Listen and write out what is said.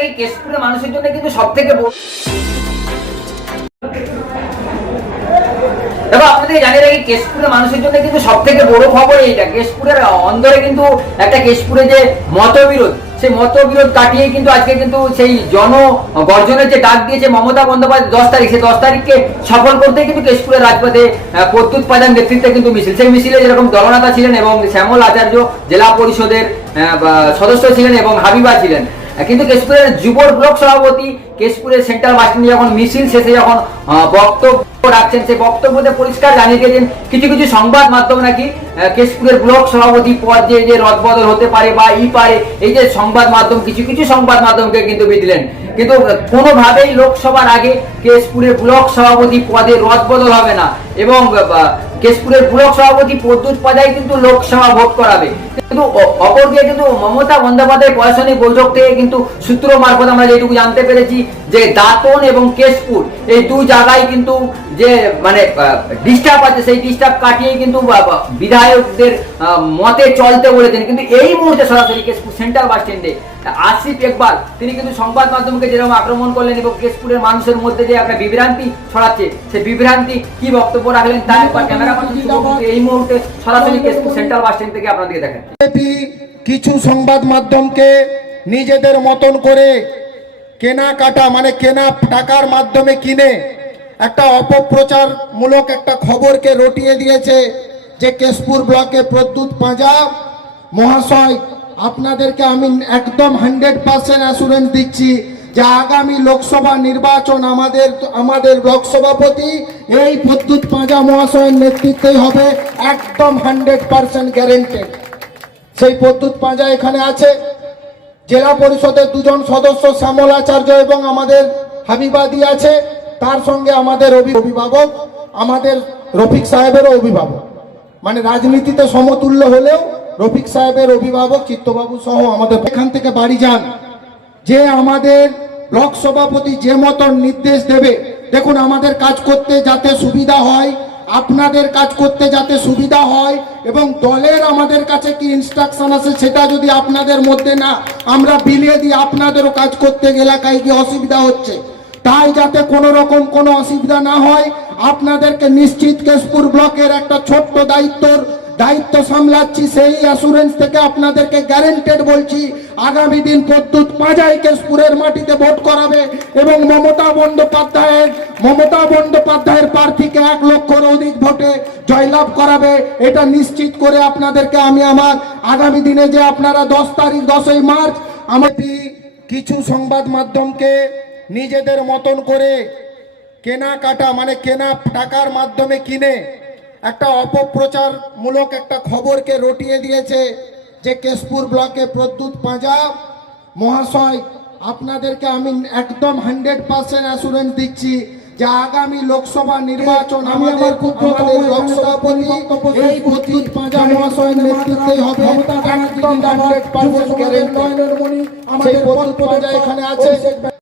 রাখি কেশপুরের মানুষের জন্য কিন্তু সব থেকে কেশপুরে মমতা বন্দ্যোপাধ্যায় দশ তারিখকে সফল করতে কিন্তু কেশপুরের রাজপথে প্রদ্যুৎ পাজার নেতৃত্বে কিন্তু মিছিল। সেই মিছিলে যেরকম দলনেতা ছিলেন এবং শ্যামল আচার্য জেলা পরিষদের সদস্য ছিলেন এবং হাবিবা ছিলেন। কিন্তু কেশপুরের যুবর ব্লক সভাপতি কেশপুরের সেন্ট্রাল বাস যখন মিছিল শেষে যখন বক্তব্য রাখছেন, সেই বক্তব্যতে পরিষ্কার জানিয়ে দিয়েছেন, কিছু কিছু সংবাদ মাধ্যম নাকি কেশপুরের ব্লক সভাপতি পদ যে রদবদল হতে পারে বা ই পারে, এই যে সংবাদ মাধ্যম, কিছু কিছু সংবাদ মাধ্যমকে কিন্তু দিলেন কিন্তু কোনোভাবেই লোকসভার আগে কেশপুরের ব্লক সভাপতি পদে রদবদল হবে না। এবং কেশপুরের ব্লক সভাপতি প্রদ্যুৎ পাজাই কিন্তু লোকসভা ভোট করাবে। কিন্তু অপরদিকে কিন্তু মমতা বন্দ্যোপাধ্যায় প্রশাসনিক বৈঠক থেকে কিন্তু সূত্র মারফত আমরা যেটুকু জানতে পেরেছি যে দাঁতন এবং কেশপুর এই দু জায়গায় কিন্তু যে মানে ডিস্টার্ব আছে, সেই ডিস্টার্ব কাটিয়ে কিন্তু বিধায়কদের মতে চলতে বলেছেন। কিন্তু এই মুহূর্তে সরাসরি কেশপুর সেন্ট্রাল বাস স্ট্যান্ডে আসিফ একবার তিনি কিন্তু সংবাদ মাধ্যমকে যেরকম আক্রমণ করলেন এবং কেশপুরের মানুষের মধ্যে যে একটা বিভ্রান্তি ছড়াচ্ছে, সেই বিভ্রান্তি কি বক্তব্য রাখলেন তার একবার ক্যামেরা এই মুহূর্তে সরাসরি সেন্ট্রাল বাস স্ট্যান্ড থেকে আপনাদেরকে দেখেন কিছু সংবাদ মাধ্যমকে নিজেদের মতন করে কেনাকাটা মানে কেনা টাকার মাধ্যমে কিনে একটা অপপ্রচারমূলক একটা খবরকে রটিয়ে দিয়েছে যে কেশপুর ব্লকে প্রদ্যুৎ পাঁজা। মহাশয়, আপনাদেরকে আমি একদম হান্ড্রেড পার্সেন্ট অ্যাসুরেন্স দিচ্ছি। যে আগামী লোকসভা নির্বাচন আমাদের আমাদের ব্লক সভাপতি এই প্রদ্যুৎ পাঁজা মহাশয়ের নেতৃত্বেই হবে একদম হান্ড্রেড পার্সেন্ট গ্যারেন্টেড। সেই প্রদ্যুৎ পাঁজা এখানে আছে। জেলা পরিষদের দুজন সদস্য শ্যামল আচার্য এবং আমাদের হাবিবাদি আছে। তার সঙ্গে আমাদের অভি- অভিভাবক, আমাদের রফিক সাহেবেরও অভিভাবক। মানে রাজনীতিতে সমতুল্য হলেও রফিক সাহেবের অভিভাবক, চিত্তবাবু সহ আমাদের এখান থেকে বাড়ি যান। যে আমাদের ব্লক সভাপতি যে মতন নির্দেশ দেবে, দেখুন আমাদের কাজ করতে যাতে সুবিধা হয়, আপনাদের কাজ করতে যাতে সুবিধা হয়, এবং দলের আমাদের কাছে কি ইনস্ট্রাকশন আছে সেটা যদি আপনাদের মধ্যে না, আমরা বিলিয়ে দিই আপনাদেরও কাজ করতে এলাকায় কি অসুবিধা হচ্ছে। তাই যাতে কোনো রকম কোনো অসুবিধা না হয়, আপনাদেরকে নিশ্চিত কেশপুর ব্লকের একটা ছোট্ট দায়িত্বর দায়িত্ব সামলাচ্ছি সেই অ্যাসুরেন্স থেকে আপনাদেরকে গ্যারেন্টেড বলছি, আগামী দিন প্রদ্যুৎ পাঁজাই কেশপুরের মাটিতে ভোট করাবে এবং মমতা বন্দ্যোপাধ্যায়ের মমতা বন্দ্যোপাধ্যায়ের প্রার্থীকে এক লক্ষর অধিক ভোটে জয়লাভ করাবে, এটা নিশ্চিত করে আপনাদেরকে আমি আমার আগামী দিনে যে আপনারা দশ তারিখ দশই মার্চ আমার কিছু সংবাদ মাধ্যমকে নিজেদের মতন করে কেনাকাটা মানে কেনা টাকার মাধ্যমে কিনে একটা অপপ্রচারমূলক একটা খবরকে রটিয়ে দিয়েছে যে কেশপুর ব্লকে প্রদ্যুৎ পাঁজা। মহাশয় আপনাদেরকে আমি একদম হান্ড্রেড পার্সেন্ট অ্যাসুরেন্স দিচ্ছি যে আগামী লোকসভা নির্বাচন আমাদের আমাদের ব্লক সভাপতি এই প্রদ্যুৎ পাঁজা মহাশয়ের নেতৃত্বে হবে একদম হান্ড্রেড পার্সেন্ট গ্যারেন্টি সেই প্রদ্যুৎ পাঁজা এখানে আছে।